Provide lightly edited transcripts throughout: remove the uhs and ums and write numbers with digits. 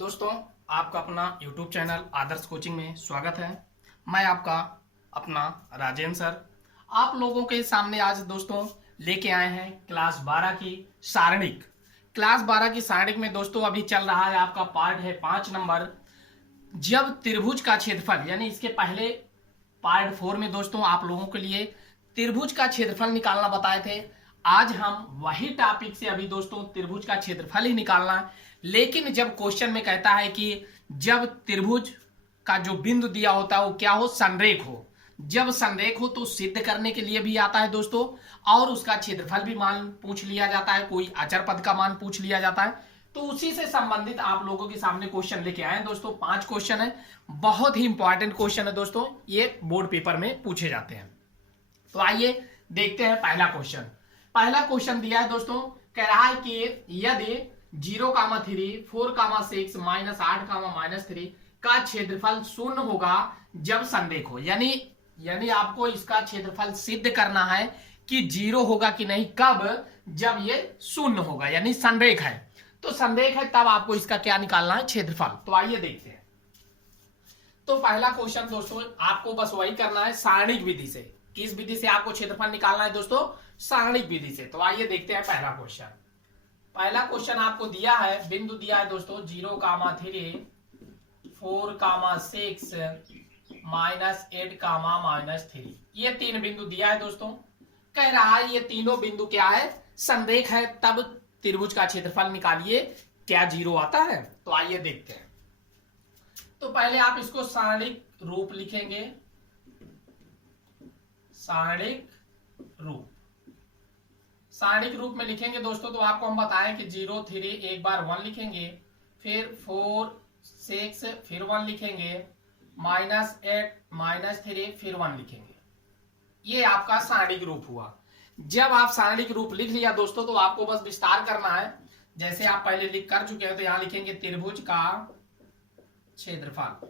दोस्तों, आपका अपना YouTube चैनल आदर्श कोचिंग में स्वागत है। मैं आपका अपना राजेंद्र सर आप लोगों के सामने आज दोस्तों लेके आए हैं क्लास 12 की सारणिक। क्लास 12 की सारणिक में दोस्तों अभी चल रहा है आपका पार्ट है 5 नंबर, जब त्रिभुज का क्षेत्रफल। यानी इसके पहले पार्ट 4 में दोस्तों आप लोगों के लिए त्रिभुज का क्षेत्रफल निकालना बताए थे। आज हम वही टॉपिक से अभी दोस्तों त्रिभुज का क्षेत्रफल ही निकालना है। लेकिन जब क्वेश्चन में कहता है कि जब त्रिभुज का जो बिंदु दिया होता है वो क्या हो, संरेख हो। जब संरेख हो तो सिद्ध करने के लिए भी आता है दोस्तों, और उसका क्षेत्रफल भी मान पूछ लिया जाता है, कोई अचर पद का मान पूछ लिया जाता है। तो उसी से संबंधित आप लोगों के सामने क्वेश्चन लेके आए हैं दोस्तों। 5 क्वेश्चन है, बहुत ही इंपॉर्टेंट क्वेश्चन है दोस्तों, ये बोर्ड पेपर में पूछे जाते हैं। तो आइए देखते हैं पहला क्वेश्चन। पहला क्वेश्चन दिया है दोस्तों, कह रहा है कि यदि 0,3 4,6 -8, -3 का क्षेत्रफल शून्य होगा जब संरेख हो। यानी आपको इसका क्षेत्रफल सिद्ध करना है कि 0 होगा कि नहीं, कब, जब ये शून्य होगा, यानी संरेख है। तो संरेख है तब आपको इसका क्या निकालना है, क्षेत्रफल। तो आइए देखते हैं। तो पहला क्वेश्चन दोस्तों आपको बस वही करना है सारणिक विधि से। किस विधि से आपको क्षेत्रफल निकालना है दोस्तों, सारणिक विधि से। तो आइए देखते हैं पहला क्वेश्चन। पहला क्वेश्चन आपको दिया है, बिंदु दिया है दोस्तों 0,3 4,6 -8, -3। ये 3 बिंदु दिया है दोस्तों। कह रहा है ये तीनों बिंदु क्या है, संरेख है, तब त्रिभुज का क्षेत्रफल निकालिए, क्या 0 आता है। तो आइए देखते हैं। तो पहले आप इसको सारणिक रूप लिखेंगे, सारणिक रूप। सारणिक रूप में लिखेंगे दोस्तों तो आपको हम बताएं कि 0 3 एक बार 1 लिखेंगे, फिर 4 6 फिर 1 लिखेंगे, -8 -3 फिर 1 लिखेंगे। ये आपका सारणिक रूप हुआ। जब आप सारणिक रूप लिख लिया दोस्तों तो आपको बस विस्तार करना है। जैसे आप पहले लिख कर चुके हैं तो यहां लिखेंगे त्रिभुज का क्षेत्रफल।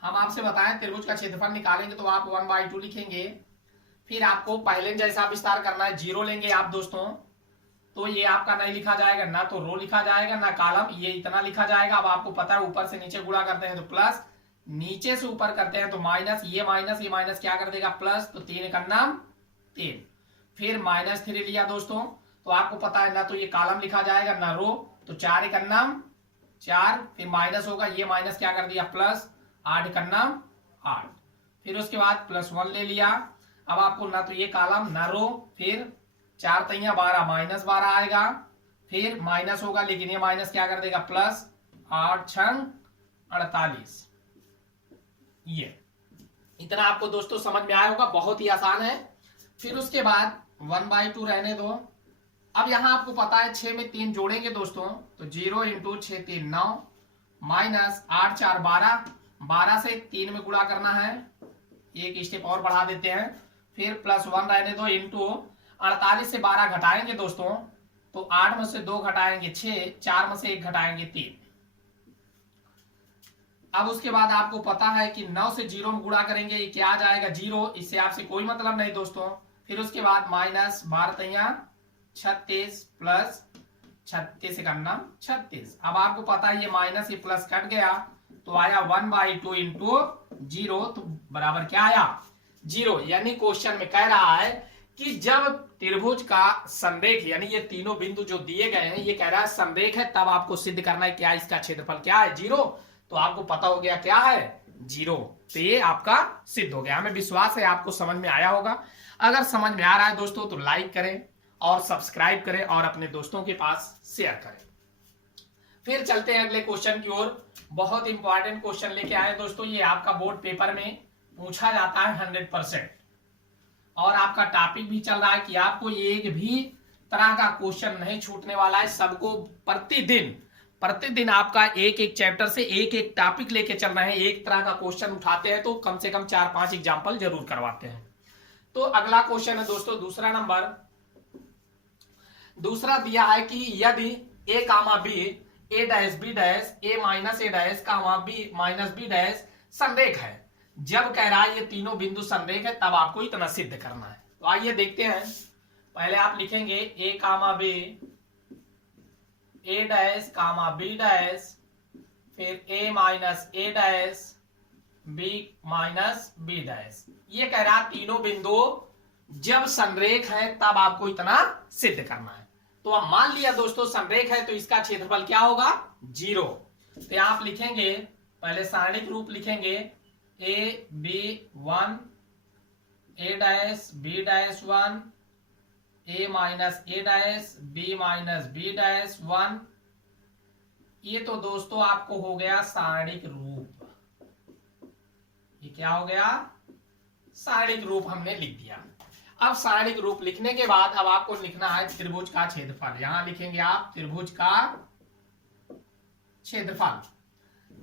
हम आपसे बताएं त्रिभुज का क्षेत्रफल निकालेंगे तो आप 1/2 लिखेंगे। फिर आपको पहले जैसा विस्तार करना है, 0 लेंगे आप दोस्तों, तो ये आपका नहीं लिखा जाएगा, ना तो रो लिखा जाएगा ना कॉलम, ये इतना लिखा जाएगा। अब आपको पता है ऊपर से नीचे गुणा करते हैं तो प्लस, नीचे से ऊपर करते हैं तो माइनस, ये माइनस क्या कर देगा प्लस, तो 3 का नाम 3। फिर -3 लिया दोस्तों तो आपको पता है ना तो ये कॉलम लिखा जाएगा ना रो, तो 4 का नाम 4, फिर माइनस होगा, ये माइनस क्या कर दिया प्लस, 8 का नाम 8। फिर उसके बाद +1 ले लिया। अब आपको ना तो ये कॉलम ना रो, फिर 4 तिया 12 -12 आएगा, फिर माइनस होगा, लेकिन ये माइनस क्या कर देगा प्लस, 8 6 48। ये इतना आपको दोस्तों समझ में आया होगा, बहुत ही आसान है। फिर उसके बाद 1/2 रहने दो। अब यहां आपको पता है 6 में 3 जोड़ेंगे दोस्तों तो 0 × 6 3 9 -8 4 12, 12 से 3 में गुणा करना है, एक स्टेप और बढ़ा देते हैं। फिर +1 रहने दो इंटू 48 से 12 घटाएंगे दोस्तों तो 8 में से 2 घटाएंगे 6, 4 में से 1 घटाएंगे 3। अब उसके बाद आपको पता है कि 9 से 0 में गुणा करेंगे, ये क्या आ जाएगा 0, इससे आपसे कोई मतलब नहीं दोस्तों। फिर उसके बाद -12 तिया 36 प्लस 36 का नाम 36। अब आपको पता है ये माइनस ये प्लस कट गया तो आया 1/2 इंटू 0, तो बराबर क्या आया 0। यानी क्वेश्चन में कह रहा है कि जब त्रिभुज का संरेख, यानी ये तीनों बिंदु जो दिए गए हैं ये कह रहा है संरेख है, तब आपको सिद्ध करना है क्या इसका क्षेत्रफल क्या है 0। तो आपको पता हो गया क्या है 0, तो ये आपका सिद्ध हो गया। हमें विश्वास है आपको समझ में आया होगा। अगर समझ में आ रहा है दोस्तों तो लाइक करें और सब्सक्राइब करें और अपने दोस्तों के पास शेयर करें। फिर चलते हैं अगले क्वेश्चन की ओर। बहुत इंपॉर्टेंट क्वेश्चन लेके आए दोस्तों, ये आपका बोर्ड पेपर में पूछा जाता है 100%, और आपका टॉपिक भी चल रहा है कि आपको एक भी तरह का क्वेश्चन नहीं छूटने वाला है। सबको प्रतिदिन आपका एक एक चैप्टर से एक एक टॉपिक लेके चल रहे हैं, एक तरह का क्वेश्चन उठाते हैं तो कम से कम 4-5 एग्जाम्पल जरूर करवाते हैं। तो अगला क्वेश्चन है दोस्तों दूसरा नंबर। दूसरा दिया है कि यदि a, b, a' b' a -a' b -b' संरेख है। जब कह रहा है ये तीनों बिंदु संरेख है तब आपको इतना सिद्ध करना है। तो आइए देखते हैं। पहले आप लिखेंगे a, b, a' b' फिर a minus A dash b minus B dash. ये कह रहा तीनों बिंदु जब संरेख है तब आपको इतना सिद्ध करना है। तो अब मान लिया दोस्तों संरेख है तो इसका क्षेत्रफल क्या होगा 0। तो यहां आप लिखेंगे पहले सारणिक रूप लिखेंगे a b 1 a dash b dash 1 a minus A dash b minus B dash 1। ये तो दोस्तों आपको हो गया सारणिक रूप। ये क्या हो गया सारणिक रूप हमने लिख दिया। अब सारणिक रूप लिखने के बाद अब आपको लिखना है त्रिभुज का क्षेत्रफल। यहां लिखेंगे आप त्रिभुज का क्षेत्रफल।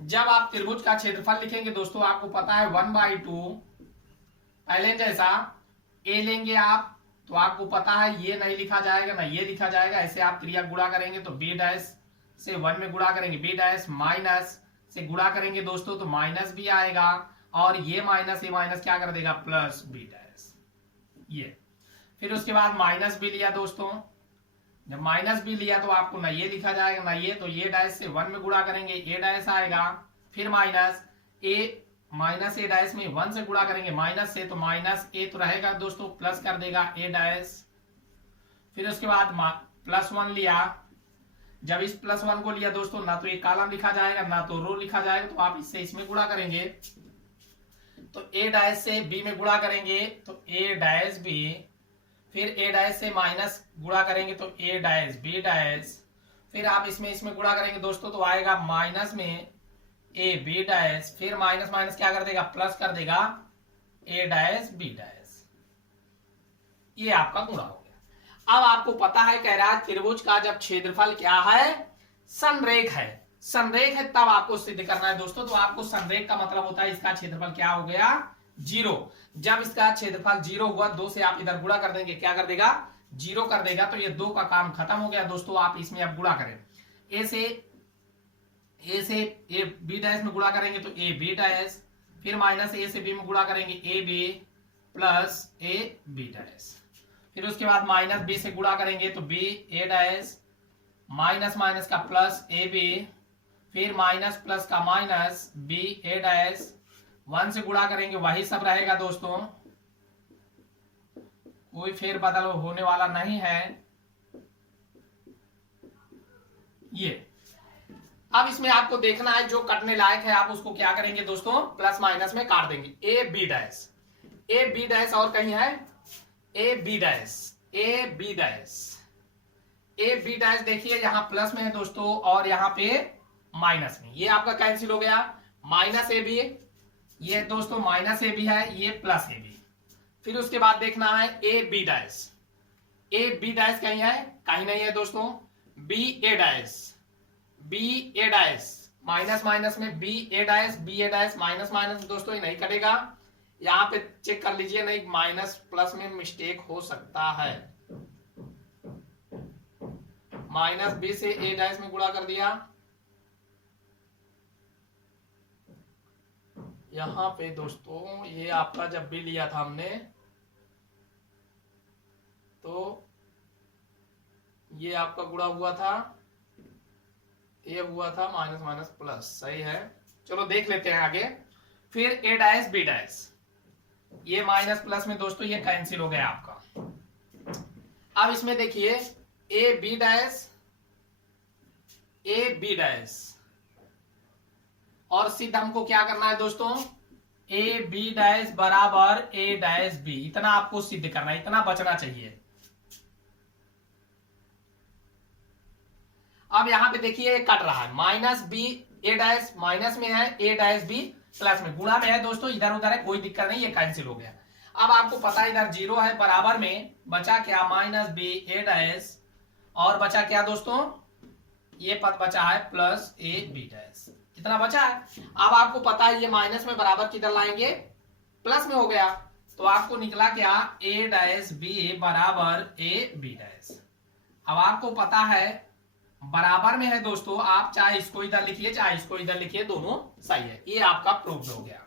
जब आप त्रिभुज का क्षेत्रफल लिखेंगे दोस्तों आपको पता है 1/2 पहले जैसा a लेंगे आप तो आपको पता है ये नहीं लिखा जाएगा ना ये लिखा जाएगा। ऐसे आप क्रिया गुणा करेंगे तो b डैश से 1 में गुणा करेंगे b डैश माइनस से गुणा करेंगे दोस्तों तो माइनस भी आएगा और ये माइनस ये माइनस क्या कर देगा प्लस b डैश। ये फिर उसके बाद माइनस भी लिया दोस्तों। जब माइनस भी लिया तो आपको ना ये लिखा जाएगा ना ये तो ये डैश से 1 में गुणा करेंगे ए डैश आएगा। फिर माइनस ए डैश में 1 से गुणा करेंगे माइनस से तो माइनस ए तो रहेगा दोस्तों प्लस कर देगा ए डैश। फिर उसके बाद +1 लिया। जब इस +1 को लिया दोस्तों ना तो एक कॉलम लिखा जाएगा ना तो रो लिखा जाएगा तो आप इससे इसमें गुणा करेंगे तो ए डैश से बी में गुणा करेंगे तो ए डैश बी। फिर ए डैश से माइनस गुणा करेंगे तो ए डैश बी डैश। फिर आप इसमें गुणा करेंगे दोस्तों तो आएगा माइनस में ए बी डैश। फिर माइनस माइनस क्या कर देगा प्लस कर देगा ए डैश बी डैश। ये आपका गुणा हो गया। अब आपको पता है कह रहा है त्रिभुज का जब क्षेत्रफल क्या है संरेख है। संरेख है तब आपको सिद्ध करना है दोस्तों। तो आपको संरेख का मतलब होता है इसका क्षेत्रफल क्या हो गया 0। जब इसका क्षेत्रफल 0 हुआ 2 से आप इधर गुणा कर देंगे क्या कर देगा 0 कर देगा। तो ये 2 का काम खत्म हो गया दोस्तों। आप इसमें अब गुणा करें ए से ए बी डैश में गुणा करेंगे तो ए बी डैश। फिर माइनस ए से बी में गुणा करेंगे A B plus A B dash. फिर उसके बाद माइनस बी से गुणा करेंगे तो B A dash minus minus का प्लस ए बी। फिर माइनस प्लस का माइनस बी ए डैश 1 से गुणा करेंगे वही सब रहेगा दोस्तों कोई फेर बदल होने वाला नहीं है। ये अब इसमें आपको देखना है जो कटने लायक है आप उसको क्या करेंगे दोस्तों प्लस माइनस में काट देंगे। ए बी डैश और कहीं है ए बी डैश देखिए यहाँ प्लस में है दोस्तों और यहाँ पे माइनस में। ये आपका कैंसिल हो गया माइनस ए बी। ये दोस्तों माइनस ए बी है ये प्लस ए बी। फिर उसके बाद देखना है ए बी डैश कहीं है कहीं नहीं है दोस्तों। B A dash minus minus में B A dash minus minus दोस्तों ये नहीं कटेगा। यहाँ पे चेक कर लीजिए नहीं माइनस प्लस में मिस्टेक हो सकता है। माइनस बी से ए डैश में गुणा कर दिया। यहां पे दोस्तों ये आपका जब भी लिया था हमने तो ये आपका गुणा हुआ था ये हुआ था माइनस माइनस प्लस सही है। चलो देख लेते हैं आगे। फिर ए डैश बी डैश ये माइनस प्लस में दोस्तों ये कैंसिल हो गया आपका। अब इसमें देखिए ए बी डैश और सिद्ध हमको क्या करना है दोस्तों ए बी डैश बराबर ए डैश बी। इतना आपको सिद्ध करना है इतना बचना चाहिए। अब यहां पे देखिए कट रहा है minus B A dash minus में है ए डैश बी प्लस में गुणा में है दोस्तों इधर उधर है कोई दिक्कत नहीं ये कैंसिल हो गया। अब आपको पता है इधर 0 है बराबर में बचा क्या माइनस बी ए डैश और बचा क्या दोस्तों ये पद बचा है प्लस ए बी डैश। कितना बचा है अब आपको पता है ये माइनस में बराबर किधर लाएंगे प्लस में हो गया तो आपको निकला क्या ए डैश बी बराबर ए बी डैश। अब आपको पता है बराबर में है दोस्तों आप चाहे इसको इधर लिखिए चाहे इसको इधर लिखिए दोनों सही है। ये आपका प्रूफ हो गया।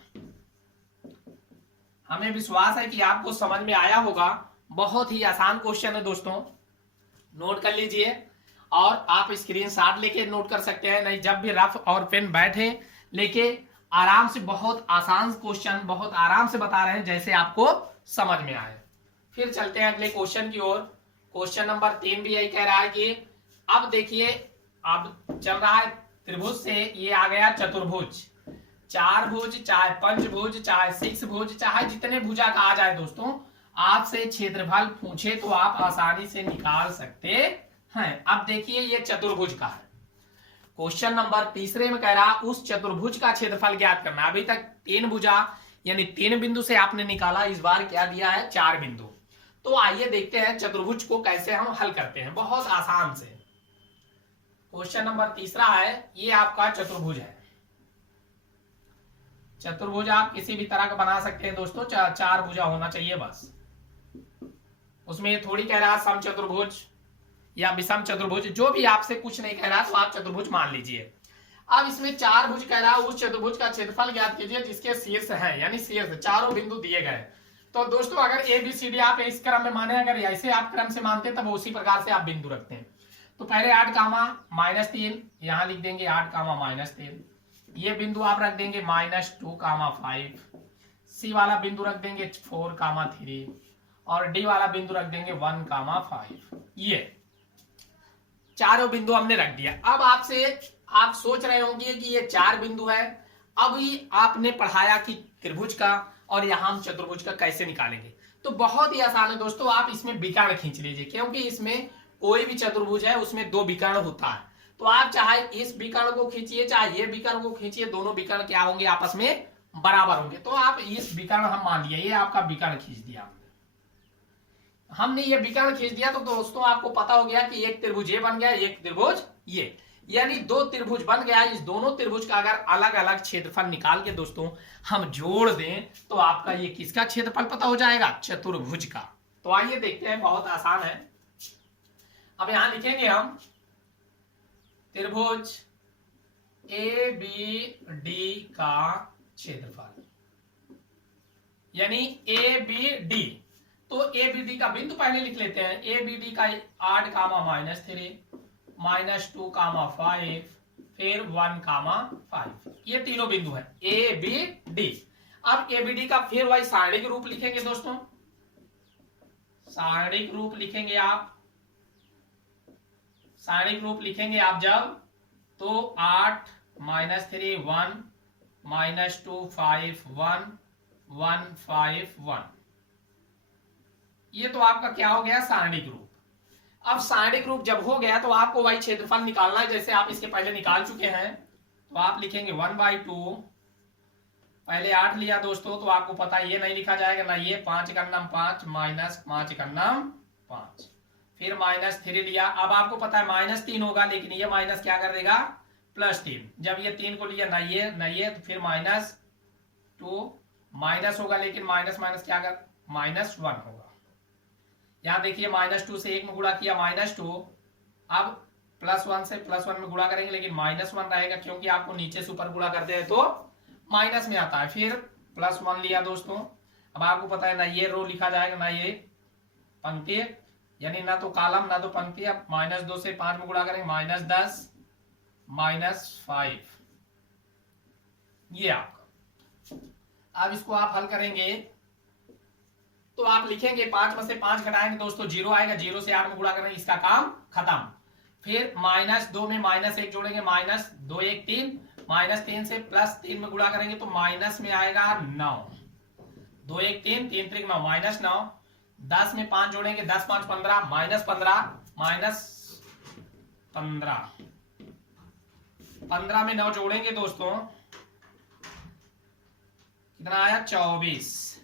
हमें विश्वास है कि आपको समझ में आया होगा। बहुत ही आसान क्वेश्चन है दोस्तों नोट कर लीजिए और आप स्क्रीनशॉट लेके नोट कर सकते हैं, नहीं जब भी रफ और पेन बैठे लेके आराम से, बहुत आसान क्वेश्चन बहुत आराम से बता रहे हैं जैसे आपको समझ में आए। फिर चलते हैं अगले क्वेश्चन की ओर। क्वेश्चन नंबर 3 भी यही कह रहा है कि अब देखिए, अब चल रहा है त्रिभुज से ये आ गया चतुर्भुज, चार भुज चाहे पंचभुज चाहे सिक्स भुज चाहे जितने भुजा का आ जाए दोस्तों, आपसे क्षेत्रफल पूछे तो आप आसानी से निकाल सकते हैं। अब देखिए ये चतुर्भुज का है, क्वेश्चन नंबर तीसरे में कह रहा उस चतुर्भुज का क्षेत्रफल ज्ञात करना। अभी तक 3 भुजा यानी 3 बिंदु से आपने निकाला, इस बार क्या दिया है 4 बिंदु। तो आइए देखते हैं चतुर्भुज को कैसे हम हल करते हैं, बहुत आसान से। क्वेश्चन नंबर तीसरा है, ये आपका चतुर्भुज है। चतुर्भुज आप किसी भी तरह का बना सकते हैं दोस्तों, चार भुजा होना चाहिए बस। उसमें थोड़ी कह रहा सम चतुर्भुज या विषम चतुर्भुज, जो भी आपसे कुछ नहीं कह रहा तो आप चतुर्भुज मान लीजिए। अब इसमें चार भुज कह रहा उस चतुर्भुज का क्षेत्रफल ज्ञात कीजिए जिसके शीर्ष है, यानी शीर्ष चारों बिंदु दिए गए। तो दोस्तों अगर ए बी सी डी आप इस क्रम में माने, अगर ऐसे आप क्रम से मानते तब उसी प्रकार से आप बिंदु रखते हैं। तो पहले 8 कामा -3 यहां लिख देंगे, 8 कामा -3, ये बिंदु आप रख देंगे -2 कामा 5, सी वाला बिंदु रख देंगे 4 कामा 3 और डी वाला बिंदु रख देंगे 1 कामा 5। ये चारों बिंदु हमने रख दिया। अब आपसे आप सोच रहे होंगे कि ये 4 बिंदु है, अभी आपने पढ़ाया कि त्रिभुज का और यहां हम चतुर्भुज का कैसे निकालेंगे। तो बहुत ही आसान है दोस्तों, आप इसमें विकर्ण खींच लीजिए, क्योंकि इसमें कोई भी चतुर्भुज है उसमें 2 विकर्ण होता है। तो आप चाहे इस विकर्ण को खींचिए चाहे ये विकर्ण को खींचिए, दोनों विकर्ण क्या होंगे आपस में बराबर होंगे। तो आप इस विकर्ण हम मान लिया, ये आपका विकर्ण खींच दिया हमने ये विकर्ण खींच दिया। तो दोस्तों आपको पता हो गया कि एक त्रिभुज ये बन गया, एक त्रिभुज ये, यानी 2 त्रिभुज बन गया। इस दोनों त्रिभुज का अगर अलग अलग क्षेत्रफल निकाल के दोस्तों हम जोड़ दें तो आपका ये किसका क्षेत्रफल पता हो जाएगा, चतुर्भुज का। तो आइए देखते हैं, बहुत आसान है। अब यहां लिखेंगे हम त्रिभुज ए बी डी का क्षेत्रफल, यानी ए बी डी। तो ए बी डी का बिंदु पहले लिख लेते हैं, ए बी डी का 8 कामा -3 -2 कामा 5 फिर 1 कामा 5, ये तीनों बिंदु है ए बी डी। अब ए बी डी का फिर वही सारणिक रूप लिखेंगे दोस्तों, सारणिक रूप लिखेंगे आप, सारणिक रूप लिखेंगे आप जब, तो 8 -3 1 -2 5 1 1 5 1, ये तो आपका क्या हो गया सारणिक रूप। अब सारणिक रूप जब हो गया तो आपको वही क्षेत्रफल निकालना है जैसे आप इसके पहले निकाल चुके हैं। तो आप लिखेंगे 1/2, पहले 8 लिया दोस्तों, तो आपको पता ये नहीं लिखा जाएगा ना, ये 5 का नाम 5 -5 का नाम 5, फिर -3 लिया। अब आपको पता है -3 होगा, लेकिन ये माइनस क्या कर देगा +3। जब ये 3 को लिया ना ये तो फिर -2 माइनस होगा, लेकिन माइनस माइनस क्या कर -1 होगा। यहां देखिए -2 से 1 में गुणा किया -2, अब +1 से +1 में गुणा करेंगे, लेकिन -1 रहेगा क्योंकि आपको नीचे से ऊपर गुणा करते हैं तो माइनस में आता है। फिर +1 लिया दोस्तों, अब आपको पता है ना ये रो लिखा जाएगा ना ये पंक्ति, यानी ना तो कॉलम ना तो पंक्ति। अब -2 से 5 में गुणा करेंगे -10 -5, ये आपका। अब इसको आप हल करेंगे तो आप लिखेंगे 5 में से 5 घटाएंगे दोस्तों 0 आएगा, 0 से 8 में गुणा करेंगे, इसका काम खत्म। फिर -2 में -1 जोड़ेंगे, -2 1 3, -3 से +3 में गुणा करेंगे तो माइनस में आएगा 9, 2 1 3 3 3 9 -9। 10 में 5 जोड़ेंगे, 10 5 15 -15 -15, 15 में 9 जोड़ेंगे दोस्तों कितना आया 24,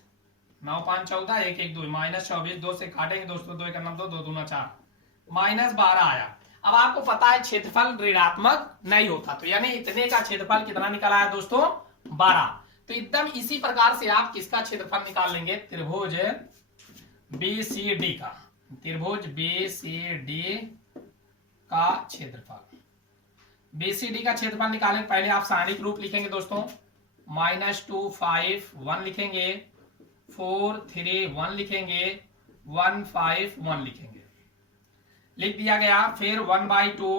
9 5 14 1 1 2 -24, 2 से काटेंगे दोस्तों, 2 1 9 2 2 2 4 -12 आया। अब आपको पता है क्षेत्रफल ऋणात्मक नहीं होता, तो यानी इतने का क्षेत्रफल कितना निकल आया दोस्तों 12। तो एकदम इसी प्रकार से आप किसका क्षेत्रफल निकाल लेंगे, त्रिभुज BCD का, त्रिभुज BCD का क्षेत्रफल। BCD का क्षेत्रफल निकालें, पहले आप सारणिक रूप लिखेंगे दोस्तों, -2 5 1 लिखेंगे, 4 3 1 लिखेंगे, 1 5 1 लिखेंगे। लिख दिया गया। फिर 1/2,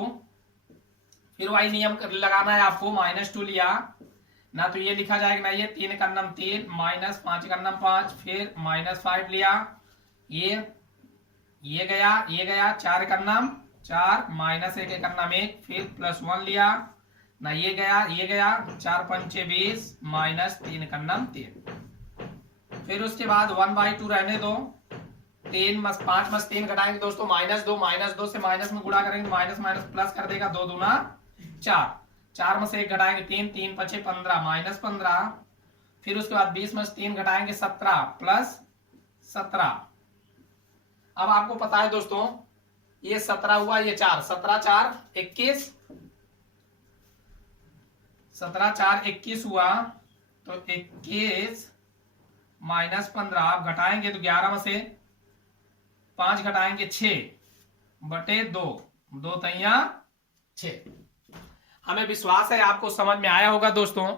फिर वही नियम लगाना है आपको, -2 लिया ना, तो ये लिखा जाएगा ना, ये 3 का नम 3 -5 का नम 5, फिर -5 लिया, ये गया 4 का नम 4, -1 का नम 1, फिर +1 लिया ना, ये गया 4 पंचे 20, -3 का नम 3। फिर उसके बाद 1/2 रहने दो, 5 में 3 घटाएंगे दोस्तों -2 से माइनस में गुणा करेंगे, माइनस माइनस प्लस कर देगा, 2 दूना 4, 4 में से 1 घटाएंगे 3, 3 पचे 15, -15। फिर उसके बाद 20 में से 3 घटाएंगे 17 +17। अब आपको पता है दोस्तों, ये 17 हुआ, ये 4, 17 4 21, 17 4 21 हुआ, तो 21 -15 आप घटाएंगे तो 11 में से 5 घटाएंगे 6/2, 2 तैया 6। हमें विश्वास है आपको समझ में आया होगा दोस्तों।